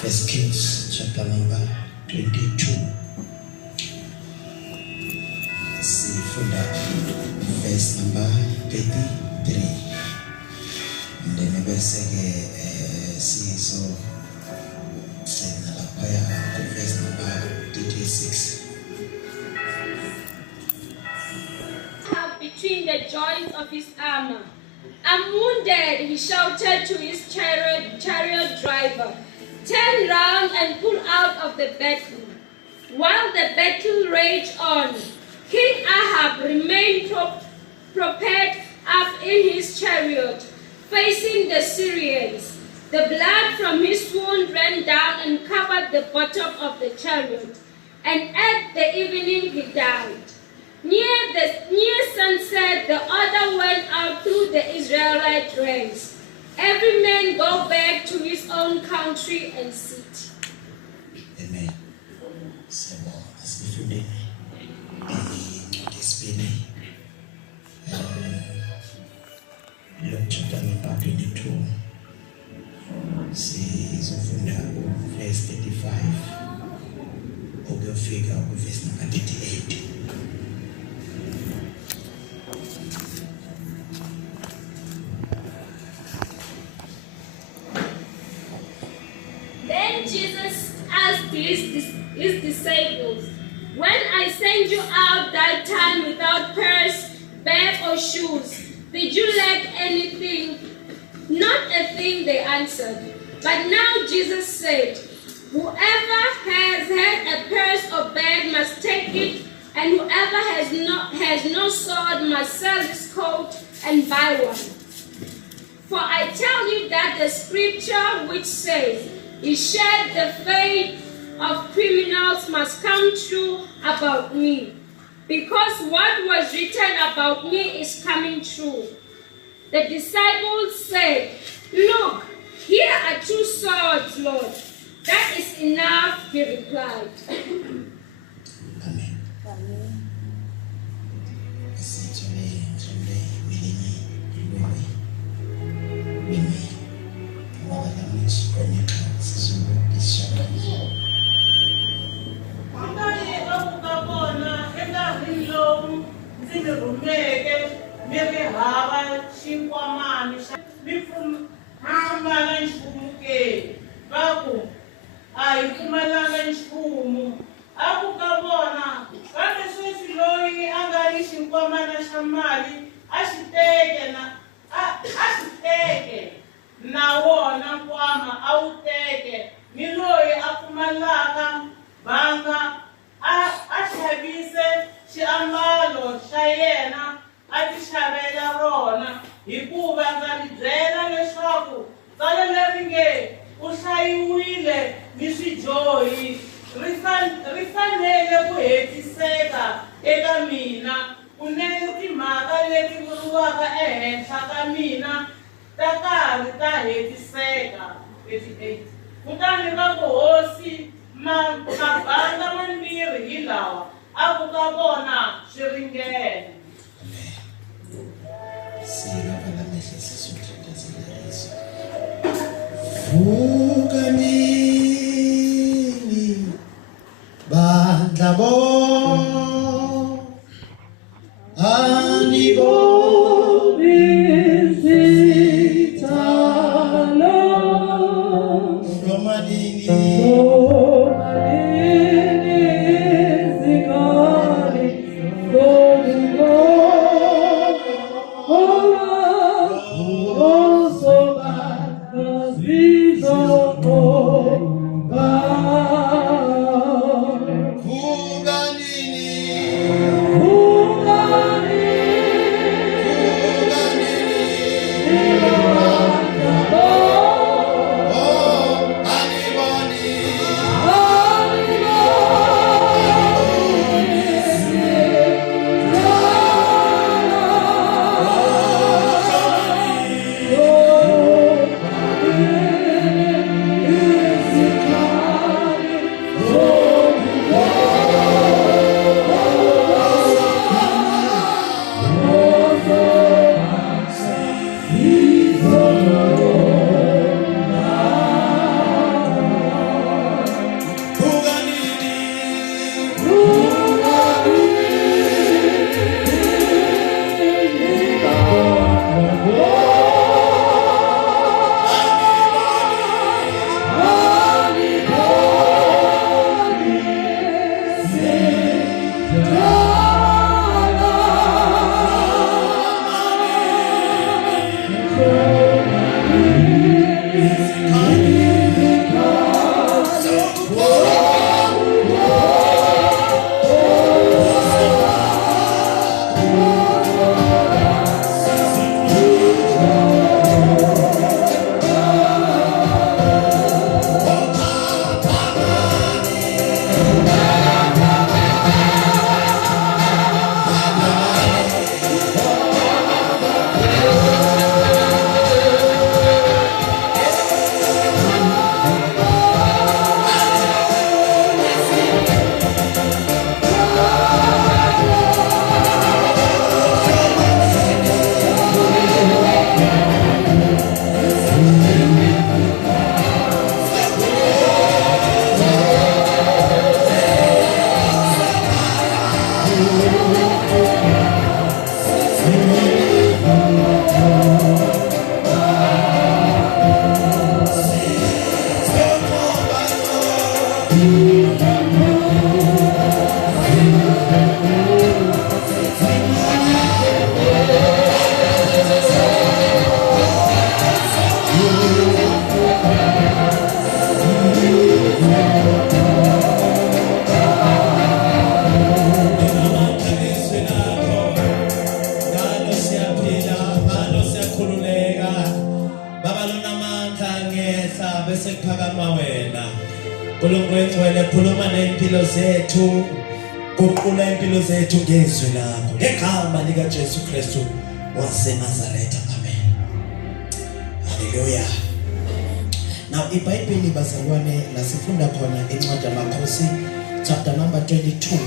First Kings chapter number 22. Sifunda verse number 33. And then bese-ke sizo sena lapha ku verse number 36. Between the joints of his armor. I'm wounded, he shouted to his chariot driver. Turn round and pull out of the battle. While the battle raged on, King Ahab remained propped up in his chariot, facing the Syrians. The blood from his wound ran down and covered the bottom of the chariot, and at the evening he died. Near sunset, the order went out through the Israelite ranks. Every man go back to his own country and sit. Amen. Sebo asifunde isibini. Luke chapter number 22. Sizofunda verse 35 ukufika verse number 38. Then Jesus asked his disciples, "When I sent you out that time without purse, bag, or shoes, did you lack anything?" "Not a thing," they answered. But now Jesus said, "Whoever has had a purse or bag must take it, and whoever has no sword must sell his coat and buy one. For I tell you that the scripture which says, 'He shed the fate of criminals,' must come true about me. Because what was written about me is coming true." The disciples said, "Look, here are 2 swords, Lord." "That is enough," he replied. Amen. Nawona nkwama a wu teke ni loyi a pfumalaka banga a xavise xiambalo xa yena a ti xavela rona, hikuva ndza mi byela leswaku tsala leri nge u hlayiwile ni swidyohi ri fanele ku hetiseka eka mina, kunene timhaka leti vuriwaka ehenhla ka mina ta karhi ta hetiseka. 38. Kutani va ku hosi mabanga mambirhi hi lawa a ku ka vona swi ringene. Vukanini bandla bo Fuga Khuluma nempilo zethu, guqula impilo zethu ngezwi lakho ngegama lika Jesu Kristu waseNazaretha. Amen. Hallelujah. Now iBhayibheli bazalwane lasifunda khona encwadi yamakhosi chapter number 22.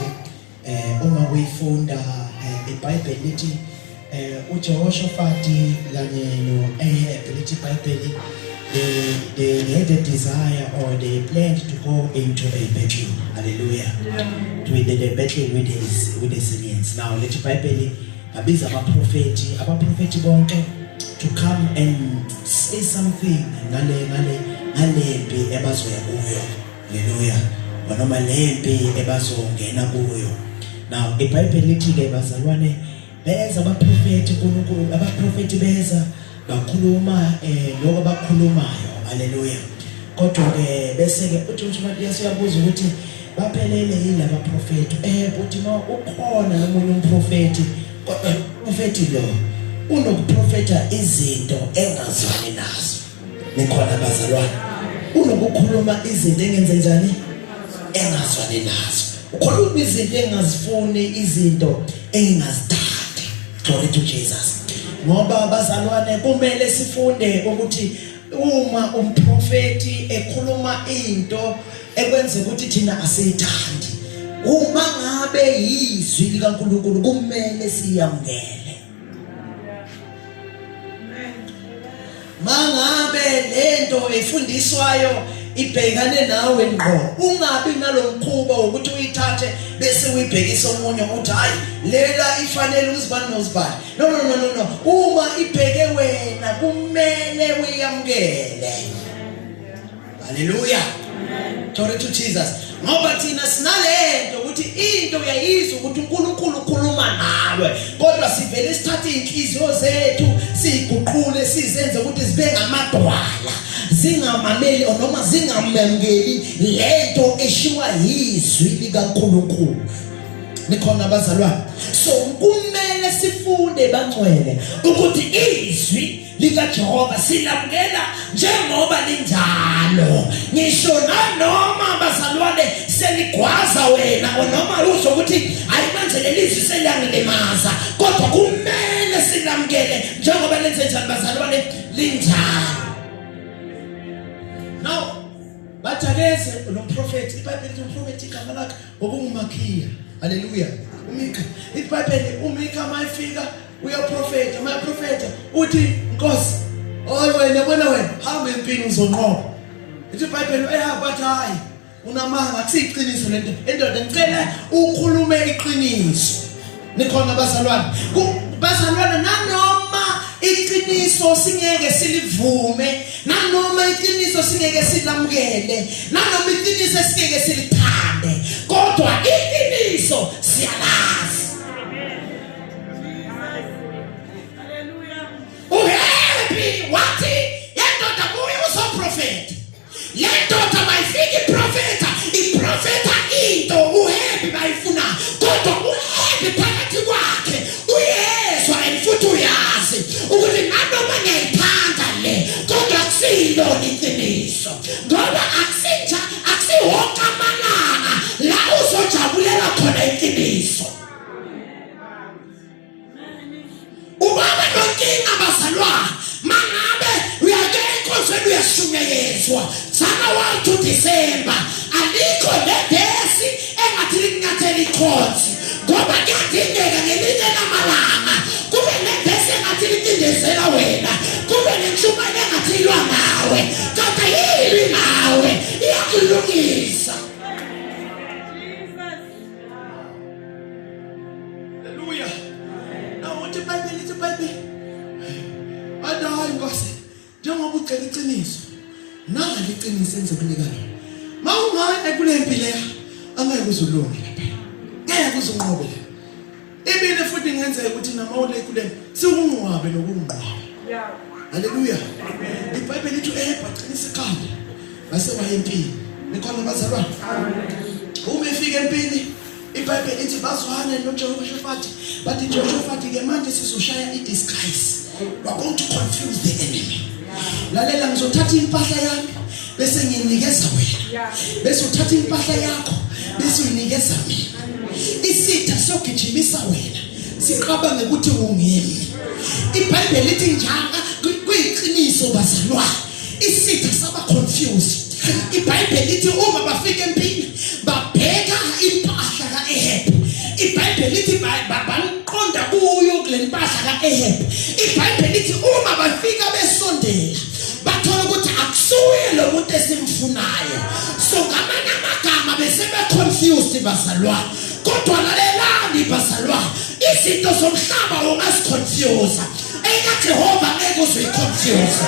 Uma uyifunda iBhayibheli lithi uJehoshaphat kanye noAhab lithi iBhayibheli they had a desire or they planned to go into a battle. Hallelujah. Yeah. To the battle with the Syrians. Now let the Bible abiza abaprofeti bonke to come and say something ngalempi ebazoya kuyo. Hallelujah. Banoma lempi ebazongena kuyo. Now iBhayibheli lithi ke bazalwane beza abaprofeti kuNkulunkulu, abaprofeti beza bakhuluma lokho bakhulumayo. Haleluya. Kodwa ke bese ke uJoshua uyabuza ukuthi baphelele yini abaprofeti. Uthi no ukhona nomunye umprofeti, kodwa umprofeti lo unokuprofeta izinto engazwani nazo. Nikhona bazalwane. Unokukhuluma izinto engenze njani? Engazwani nazo. Ukhuluma izinto engazifuni, izinto engazithandi. Glory to Jesus. Ngoba bazalwane kumele sifunde ukuthi uma umprofeti ekhuluma into ekwenza ukuthi thina asiyithandi, uma ngabe yizwi likaNkulunkulu kumele siyamukele. Mangabe lento efundiswayo ibhekane nawe ngqo, ungabi nalomkhuba ukuthi uyithathe bese uyibhekisa omunye uthi hayi lela ifanele uzibani nozibani. No. Uma ibheke wena kumele uyamukele. Hallelujah. Glory to Jesus. Ngoba thina sinalento ukuthi into uyayizwa ukuthi uNkulunkulu ukhuluma nawe, kodwa sivele sithathe inhliziyo zethu siguqule sizenze ukuthi zibe ngamadwala, zingamameli noma zingamemngeli lento eshiwa yizwi likaNkulunkulu. Nikhona bazalwane. So kumele sifunde bangcwele ukuthi izwi likaJehova silamukela njengoba linjalo. Ngisho nanoma bazalwane seligwaza wena noma usho ukuthi ayimanje lelizwi seliyangilimaza, kodwa kumele silamukele njengoba lenze njani bazalwane linjalo. Now bathakeze nomprofeti, iBhayibheli umprofeti igama lakhe okunguMikha. Hallelujah. Umikha. iBhayibheli uMikha mayifika uyaprofeta, mayaprofeta uthi Nkosi, wena hamba empini uzonqoba. Ithi iBhayibheli ehamba athi hayi unamanga akusiqiniso lento. Endoda ngicela ukhulume iqiniso. Nikhona bazalwane. Bazalwane nanoma iqiniso singeke silivume, nanoma iqiniso singeke silamukele, nanoma iqiniso singeke silithande, kodwa iqiniso siyalazi. Hallelujah. Uhappy wathi yendoda buye uzoprofeta. Yendoda mayifike iprofeta, iprofeta into uHebi bayifuna. Kodwa uHebi phakathi kwakhe uyezwa futhi uyazi ukuthi nanoma ngiyayithanda le kodwa akusilo iqiniso. Ngoba akusiwonke amalanga la uzojabulela khona iqiniso. Ubaba nonkinga bazalwane, mangabe uyake enkonzweni uyashunyayezwa, zama 1 to December alikho lebhesi engathi linyathela ikhonzi. Ngoba kuyadingeka ngelinye lamalanga kube nebhesi engathi litindezela wena, kube nentshumayelo engathi ilwa nawe, kodwa yilwi nawe iyakulungisa. Hallelujah. Now uthi Bible adayi Nkosi, njengoba ucela iqiniso nanga liqiniso engizokunika lona. Mawungayi kule mpilo angeke uzulunge lapha, ngeke uzunqobe. Ibile futhi ngenzeka ukuthi namawule kule sikunqwabe nokunqwabe. Hallelujah. iBhayibheli lithi baqinisa ikhanda base wayempini. Nikhona bazalwane? Uma efika empini iBhayibheli lithi bazwane noJehoshaphat, bathi Jehoshaphat ke manje sizoshaya idisguise. We are going to confuse the enemy. Lalela ngizothatha impahla yami bese ngiyinikeza wena. Bese uthatha impahla yakho bese uyinikeza mina. Isitha sokugijimisa wena siqabange ukuthi ungimi. iBhayibheli lithi njalo kuyiqiniso bazalwane. Isitha saba confused. iBhayibheli lithi uma bafika empini babheka impahla kaEhab. iBhayibheli lithi baqonda kuyo kule impahla kaEhab. iBhayibheli lithi uma bafika besondela bathola ukuthi akusuye lo muntu esimfunayo. So ngamanye amagama bese confused bazalwane. Kodwa lalelani bazalwane, izinto zomhlaba ungasiconfuse, eyaJehova ngeke uziconfuse.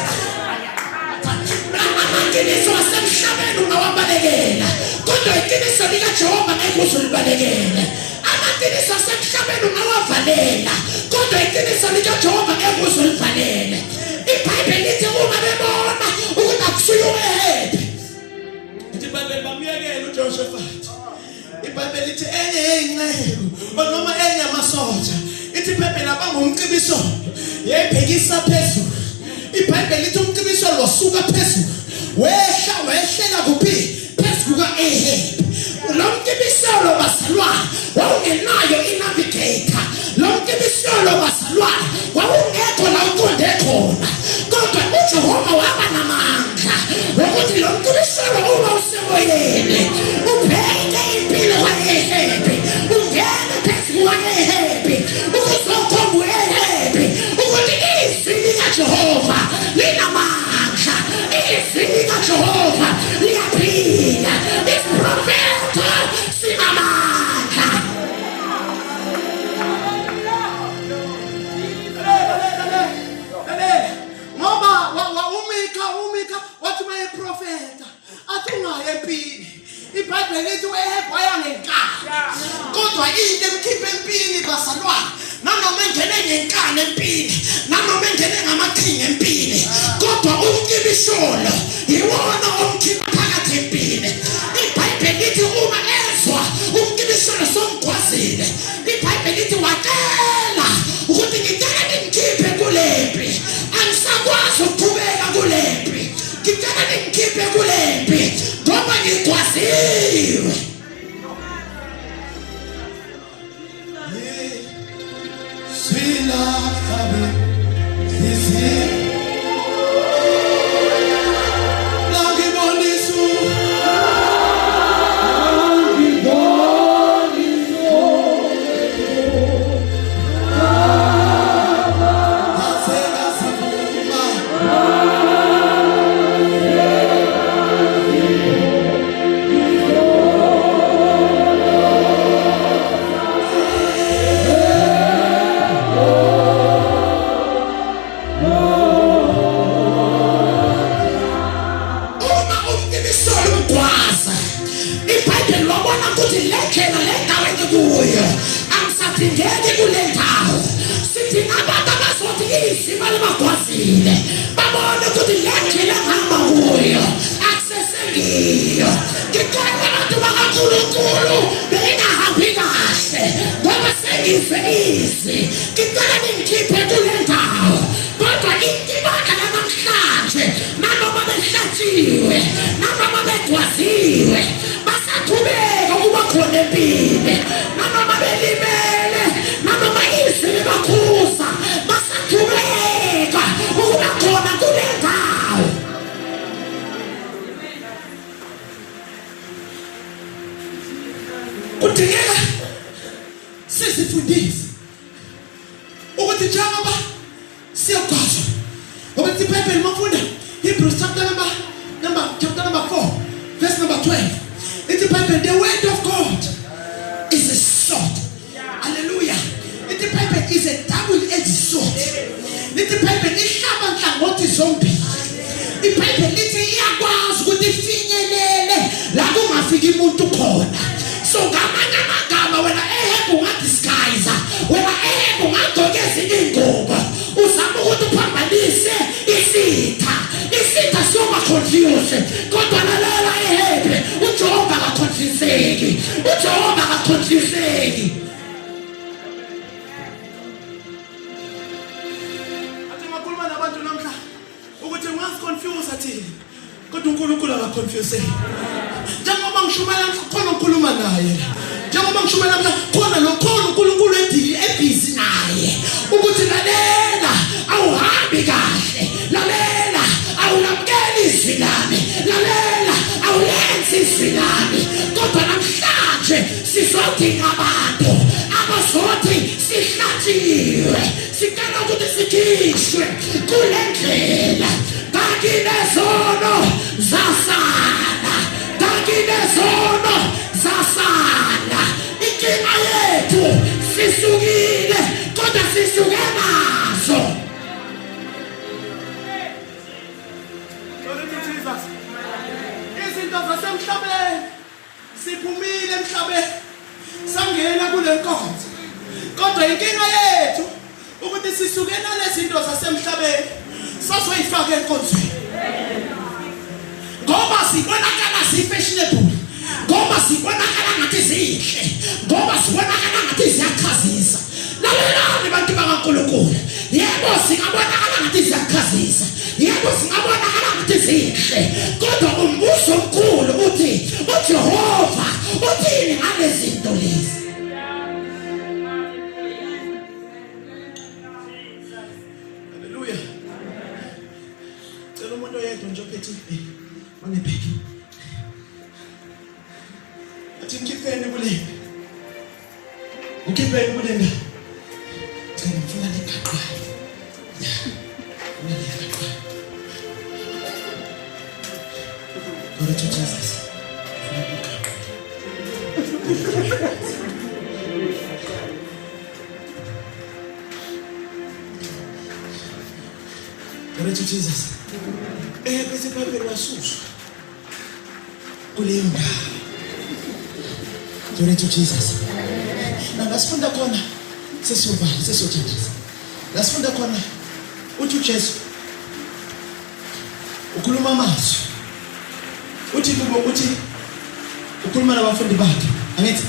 Amaqiniso asemhlabeni ungawabalekela, kodwa iqiniso likaJehova ngeke uzibalekele. Amaqiniso asemhlabeni ungawavalela, kodwa iqiniso likaJehova ngeke uzivalele. iBhayibheli lithi uma bebona ukuthi akusuye uHebi, ithi iBhayibheli bamyekela uJehoshaphat. iBhayibheli lithi enye yeyinceku noma enye amasotsha, ithi iBhayibheli abangumcibiso yebhekisa phezulu. iBhayibheli lithi umcibiso losuka phezulu wehlela kuphi? Phezulu kaEhab. Lo mcibiso lo bazalwane wawungenayo inavigator. Lo mcibiso lo bazalwane wawungekho la uqonde khona, kodwa uJehova waba namandla ukuthi lo mcibiso lo uma usemoyeni ubheke impilo kaEhab, ungene phezulu kaEhab ukuzokhomba uEhab ukuthi izwi likaJehova linamandla, izwi likaJehova liyaphila, isiprofeta sinamandla. Ngoba umika wathi mayeprofeta athi ungaye empini. iBhayibheli lithi uEhab waya ngenkani, kodwa into emkhipha empini bazalwane, nanoma engene ngenkani empini, nanoma engene ngamaqhinga empini, kodwa umcibisholo yiwona omkhipha phakathi empini. iBhayibheli lithi uma ezwa umcibisholo somgwazile, iBhayibheli lithi wacela ukuthi ngicela nimkhiphe kulempi, angisakwazi ukuqhubeka kulempi, ngicela nimkhiphe kulempi ngoba ngigwaziwe. Sila kabe sisi Ngeke kule ndawo sithi abantu abazothi izima lemagwazile bexhashiwe nanoma begwaziwe basaqhubeka ukuba khona empini nanoma belimele nanoma izwi libakhuza basaqhubeka ukuba khona kule ndawo. Kudingeka sisifundise ukuthi njengoba siyakwazi ukuthi iBhayibheli mafunda Hebrews chapter number 4 verse number 12 ithi iBhayibheli the word of God is a sword. Hallelujah. Ithi iBhayibheli is a double-edged sword. Ithi iBhayibheli ihlaba nhlangothi zombili. iBhayibheli ithi iyakwazi ukuthi ifinyelele la kungafiki umuntu khona. So ngamanye amagama wena ehebe ungadisguise, wena ehebe ungagqokeza ingubo uzama ukuthi uphambanise isitha soma confuse kodwa lalela ehebe uJehova akaconfuseki, uJehova akaconfuseki. Athi makhuluma nabantu namhla ukuthi ungaziconfuse athi kodwa uNkulunkulu akaconfuseki. Njengoba ngishumela khona ukhuluma naye, njengoba ngishumela mhla khona lokhona uNkulunkulu ebhizi naye ukuthi lalela awuhambi kahle, lalela awulamkeli izwi lami, lalela awulenzi izwi lami. Kodwa namhlanje sizodinga abantu abazothi sihlatshiwe, sicela ukuthi sikhishwe kule ndlela. Kakinezono zasana, kakinezono zasana. Inkinga yethu sisukile kodwa sisuke nazo. Izinto zasemhlabeni siphumile emhlabeni sangena kule nkonzo, kodwa inkinga yethu ukuthi sisuke nalezi zinto zasemhlabeni sazoyifaka enkonzweni. Ngoba sibonakala si-fashionable, ngoba sibonakala ngathi zihle, ngoba sibonakala ngathi ziyakhazisa. Lalelani bantu bakaNkulunkulu, yebo singabonakala ngathi ziyakhazisa, yebo singabonakala ngathi zihle, kodwa umbuzo omkhulu uthi uJehova uthini ngalezi zinto lezi. Hallelujah. Cela umuntu oyedwa nje ophethe onebheki athi ngikhipheni kule, ukhipheni kule nda cela ngifuna leqaqayo Glory to Jesus. Glory to Jesus. Bese iBhayibheli wasuswa kuleyo ndawo. Glory to Jesus. Ngasifunda khona sesiyobala sesiyothandaza. Ngasifunda khona uthi uJesu ukhuluma amazwi. Uthi kubo uthi ukhuluma nabafundi bakhe. Angithi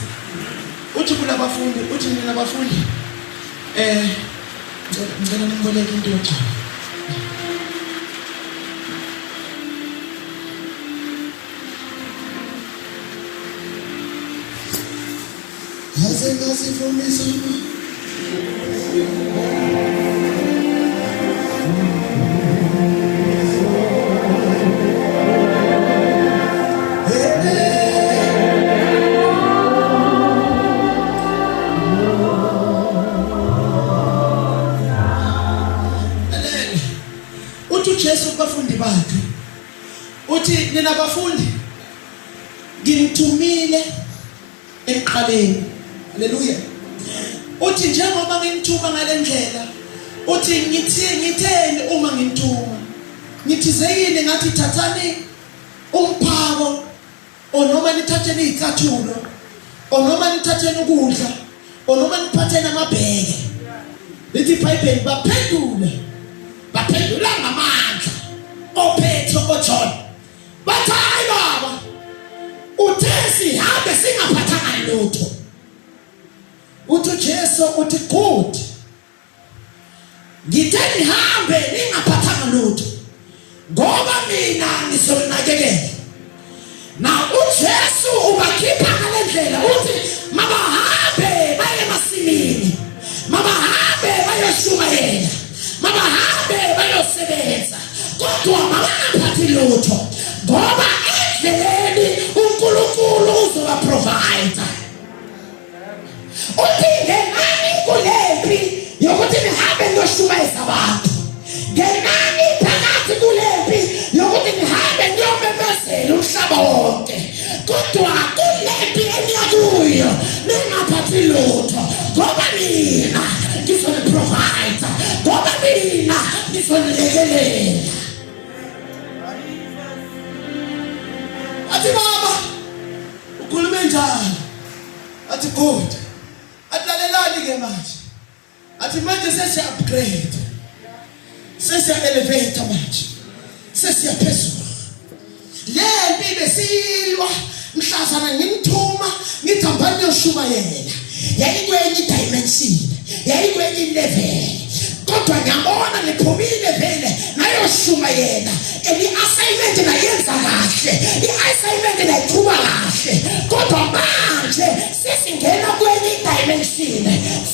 uthi kulabafundi uthi nina abafundi ngicela ningiboneke into yokugcina. Ngazifundisa uthi uJesu kubafundi bakhe uthi nina abafundi ngimthumile eqaleni. Hallelujah. Uthi njengoba ngimthuma ngalendlela uthi ngitheni uma ngimthuma, ngithizeyini ngathi thathani umphako onoma nithatheni izicathulo onoma nithatheni ukudla onoma niphatheni amabheke. Lithi iBhayibheli baphendula ngamandla oPetro oJohn bathi hayi baba uthe sihambe singaphathanga lutho. Uthi uJesu uthi good, ngithe nihambe ningaphathanga lutho ngoba mina ngizonakekela. Na uJesu ubakhipha ngalendlela uthi mabahambe baye emasimini, mabahambe bayoshumayela, mabahambe bayosebenza, kodwa mabangaphathi lutho ngoba endleleni uNkulunkulu uzoba provide. Uthi ngenani kulempi yokuthi nihambe niyoshumayela abantu, ngenani phakathi kulempi yokuthi nihambe niyomemezela umhlaba wonke, kodwa kulempi eniyakuyo ningaphathi lutho ngoba mina ngizoniprovide, ngoba mina ngizonilekelela. Athi baba ukhulume njani? Athi good. Atlalelani ke manje? Athi manje sesiya-upgrade, sesiya-elevate manje, sesiyaphezulu. Lempi besilwa mhlazana ngimthuma ngithi hambani niyoshumayela, yayikwenye dimension, yayikwenye level, kodwa ngiyabona niphumile vele nayoshumayela. I-assignment nayenza kahle, i-assignment nayiqhuba kahle, kodwa manje sesingena kwenye dimension,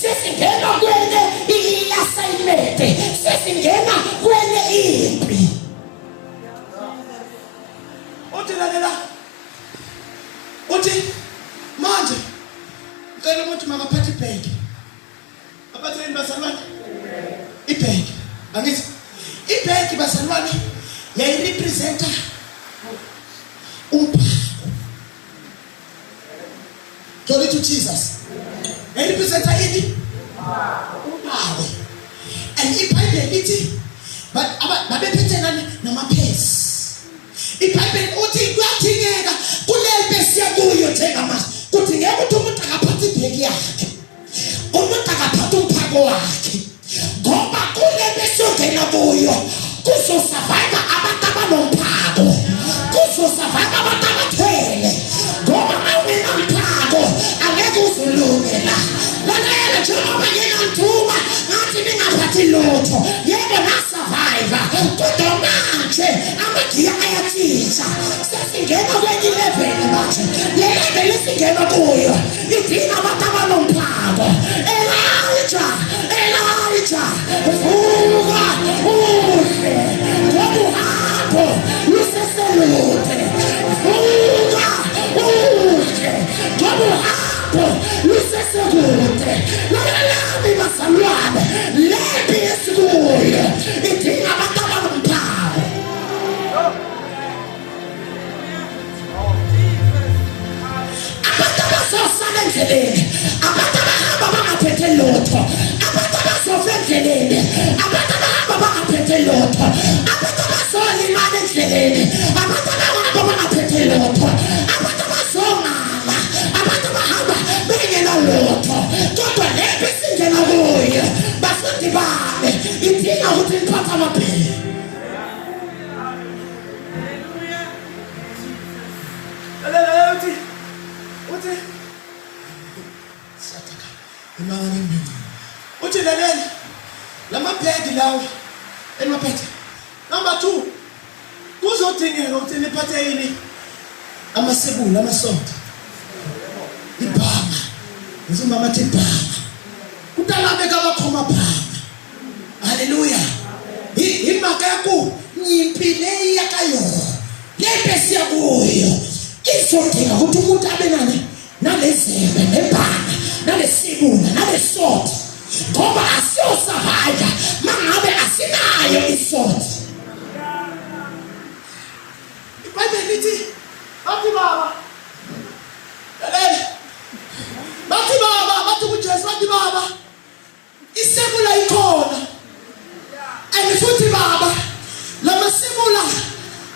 sesingena kwenye i-assignment, sesingena kwenye impi. Uthi lalela, uthi manje ngicela ukuthi makaphathe ibhegi. Abatheni basalwane ibhegi, angithi ibhegi basalwane yayirepresenta umphako. Glory to Jesus. Yayirepresenta ini? Umphako. And iBhayibheli ithi babephethe nani namaphesi. iBhayibheli uthi kuyathingeka kulempe siyakuyo njengamanje, kudingeka ukuthi umuntu akaphathe ibhegi yakhe, umuntu akaphathe umphako wakhe, ngoba kulempe siyongena kuyo kuzosurvive abantu abanomphako, kuzosurvive abantu abathwele, ngoba awena umphako angeke uzulungela. Lalela njengoba ngingamthuma ngathi ningaphathi lutho, yebo nasurvive, kodwa manje amagiya ayatshintsha, sesingena kwenye level manje. Le level esingena kuyo idinga abantu abanomphako. Elijah vuka uhle ngoba uhambo luseselude, vuka uhle ngoba uhambo lusesekude. Lalelani basalwane, lempi esikuyo idinga abantu abanomphako. Abantu abazosala endleleni, abantu abahamba bangaphethe lutho, abantu abazofa endleleni, abantu abahamba bangaphethe lutho, abantu abazolimala endleleni, abantu abahamba bangaphethe lutho, abantu abazongala, abantu abahamba bengena lutho, kodwa lempi esingena kuyo bafundi bami idinga ukuthi niphathe amabheki. Uthi lalela lamabhegi lawo enimaphethe. Number 2, kuzodingeka ukuthi niphathe yini? Amasebula, amasoda, ibhanga. Ngizomama athi ibhanga. Kudala bekabakhoma bhanga. Haleluya. Imaka yakho nyimpile yakayo. Lempe siyakuyo. Izodinga ukuthi umuntu abe nani? Nalezembe, nebhanga, nalesibula, nalesoda. Ngoba asiyosurvive mangabe asinayo isoda. iBhayibheli lithi bathi baba, lalela, bathi baba, bathi kuJesu, bathi baba, isebula ikhona. And futhi baba, lamasebula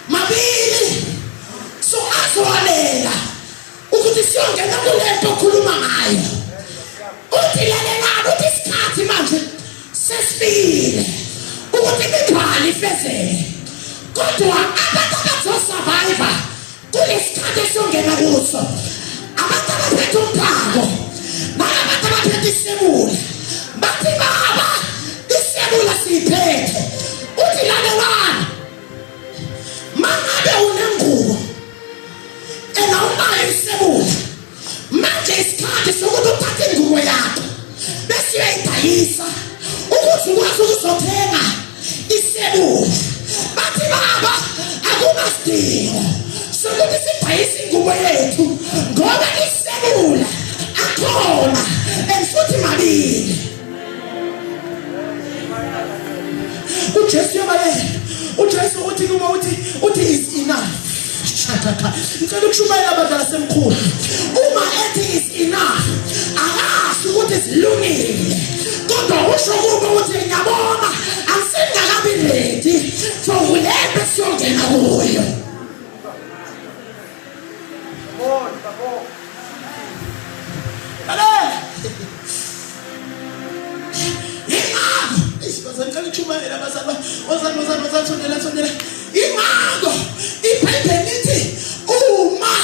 mabili so azwalela ukuthi siyongena kulempo okhuluma ngayo. Uthi lalelani, uthi isikhathi manje sesifile ukuthi imibhalo ifezeke, kodwa abantu abazosurvive kulesikhathi esiyongena kuso, abantu abaphethe umphako nabantu abaphethe isebula, bathi baba isebula siyiphethe. Uthi lalelani, bazothenga isebula bathi baba akunasidingo sokuthi sibhayise ingubo yethu ngoba isebula akhona futhi mabili. uJesu yabale uJesu uthi kuba uthi is enough. Ngicela ukushumayela abadala semkhulu uma ethi is enough akazi ukuthi silungile kodwa usho kuba uthi ngiyabona asingakabi ready for whatever siyongena kuyo. Imako iBhayibheli lithi uma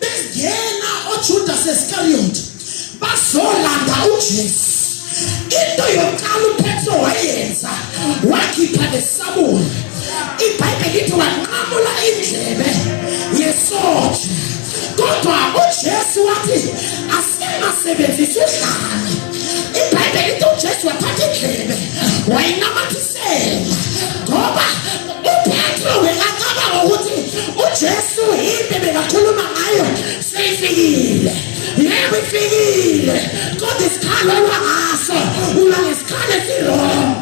bengena oJudas Iscariot bazolanda uJesu into yokuqala uPetro wayenza wakhipha lesabuni. iBhayibheli lithi wanqamula indlebe yesotsha kodwa uJesu wathi asingasebenzisi uhlanga. iBhayibheli lithi uJesu wathatha indlebe wayinamathisela ngoba uPetro bekacabanga ukuthi uJesu yini bekakhuluma ngayo seyifikile. Yebo ifikile kodwa isikhalo ngaso unangesikhalo esirong.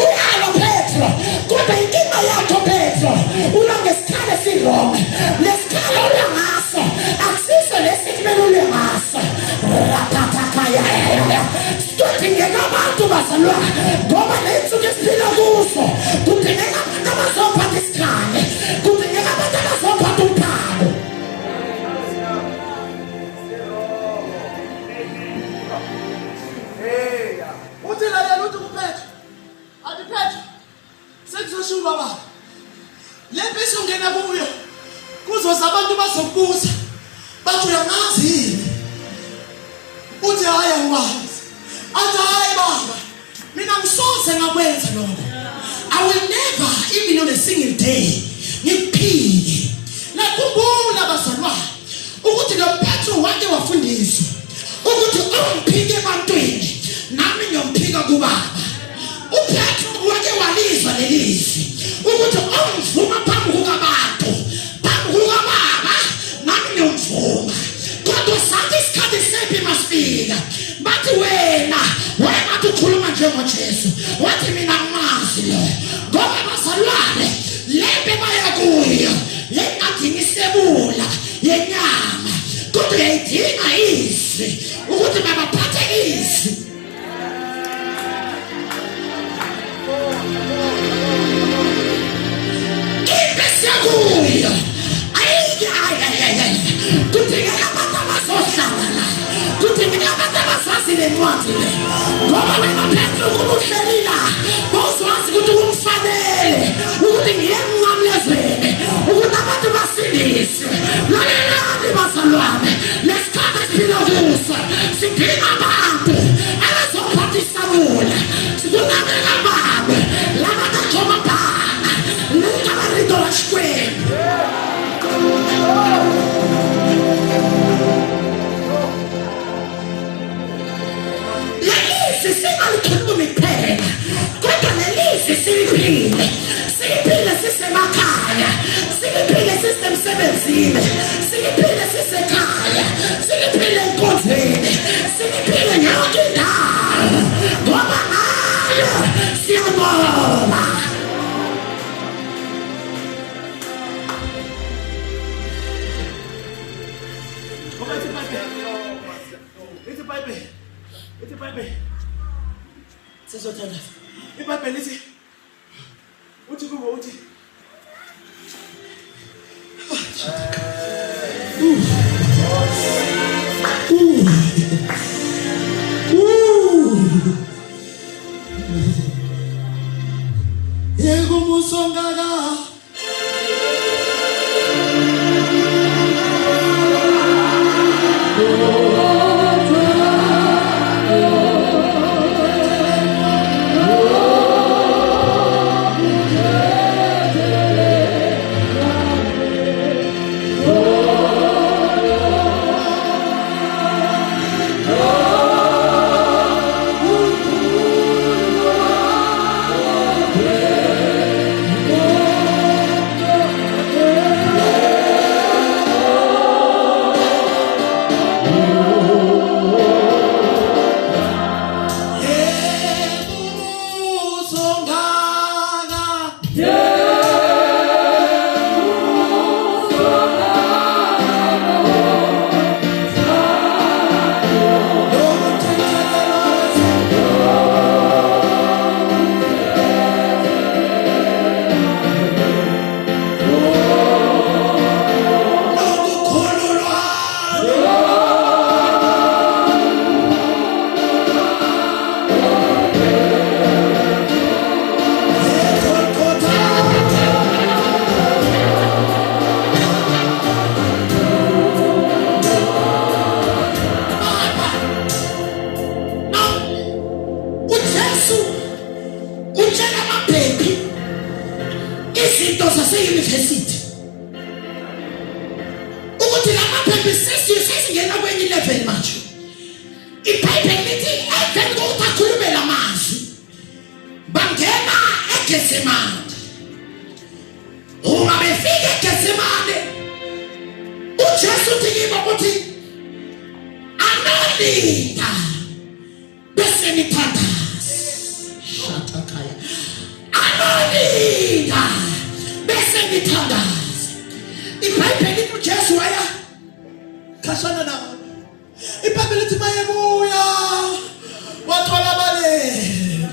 Uyalo Petro kodwa inkinga yakho Petro unangesikhalo esirong. Lesikhalo ngaso akusiso lesikumele ngaso. Kudingeka abantu bazalwa ngoba lensuku esiphila kuso kudingeka abantu abazophatha isikhali kudingeka abantu abazophatha uphalo. Uthi lalela uthi kuPetro athi Petro sekuzoshuba baba le bese ungena kuyo kuzoza abantu bazokubuza bathi uyangazi yini uthi hayi angikwazi. Athi hayi baba mina ngisoze ngakwenza lokho. I will never even on a single day ngiphike. Nakhumbula bazalwane ukuthi lo Petro wake wafundiswa ukuthi ungiphike ebantwini nami ngiyomphika kubaba. uPetro wake walizwa lelizwi ukuthi ungivuma phambi kukabantu phambi kukababa nami ngiyomvuma. Kodwa sathi isikhathi sephi masifika bathi wena ukhuluma njengoJesu wathi mina ngimazi lo ngoba bazalwane lembe baya kuyo lengadinga isebula yenyama kodwa yayidinga izwi ukuthi babaphathe izwi. Kuyo kudingeka abantu abazohlangana kudingeka abantu abazazile ncwadi le ngoba wena Petro kubuhlelila bozwazi ukuthi kumfanele ukuthi ngiyemnqamlezweni ukuthi abantu basindiswe. Lalelani bazalwane lesikhathi esiphila kuso sidinga abantu abazophatha isabula sikunakela abantu laba bathoma phana lekabarito la xikwembu. Lelizwi singalikhulumi kuphela kodwa lelizwi siliphile sisemakhaya siliphile sisemsebenzini siliphile sisekhaya siliphile enkonzweni siliphile yonke indawo ngoba ngayo siyabonga. Sezothanda iBhayibheli lithi uthi kubo uthi yego musongaka izinto zase-university ukuthi lamaphepha sesingena kwenye level manje. IBhayibheli lithi emveni kokuthi akhulume la mazwi bangena eGetsemane. Uma befika eGetsemane uJesu uthi kibo ukuthi anolida bese nithandaza. Shatakaya. Anolida bese nithandaza. IBhayibheli lithi uJesu waya khashana nawo. IBhayibheli lithi mayebuya wathola balele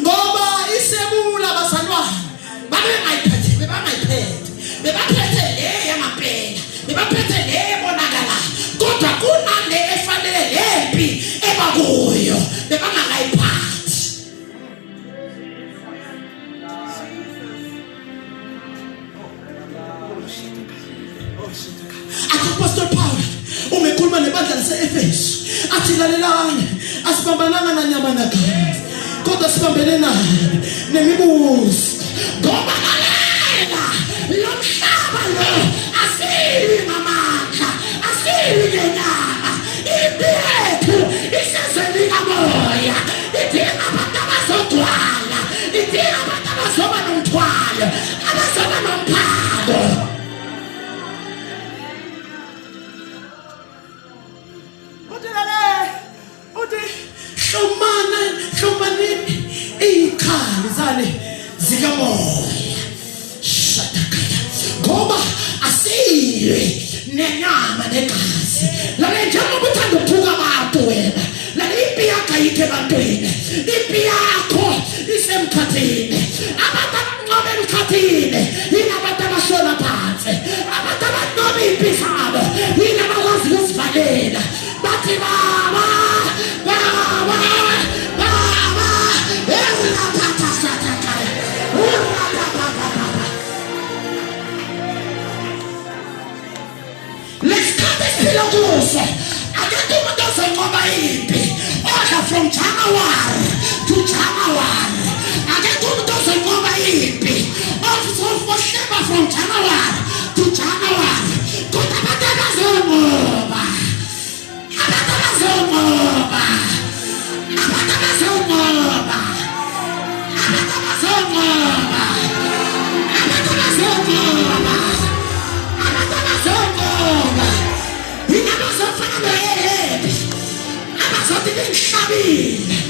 ngoba isebula bazalwane bebaphethe le yamaphela bebaphethe le bonakala kodwa kunale efanele lempi ebakuyo bebangakayiphathi. Apostle Paul umekhuluma nebandla lase-Efesu athi lalelani asibambananga nanyama nagazi kodwa sibambene nayo nemibuso ngoba lalela lo mhlaba lo asiwi ngamandla asiwi ngenyama impethu isezweni likamoya idinga abantu abazodwala idinga abantu abazoba nomthwalo abazoba nomphako. Hlomaneni ikhali zale zikamoya. Shatakaya. Ngoba asiwe nenyama negazi. Lale njengoba uthanda ukuphuka abantu wena. Lale impi yakho ayikho ebantwini. Impi yakho isemkhathini. Abantu abanqobe emkhathini yini abantu abashona phansi. Abantu abanqobe impi zabo yini abakwazi ukuzivalela. Bathi baba from January to January. I get to the from January to January. He never suffered.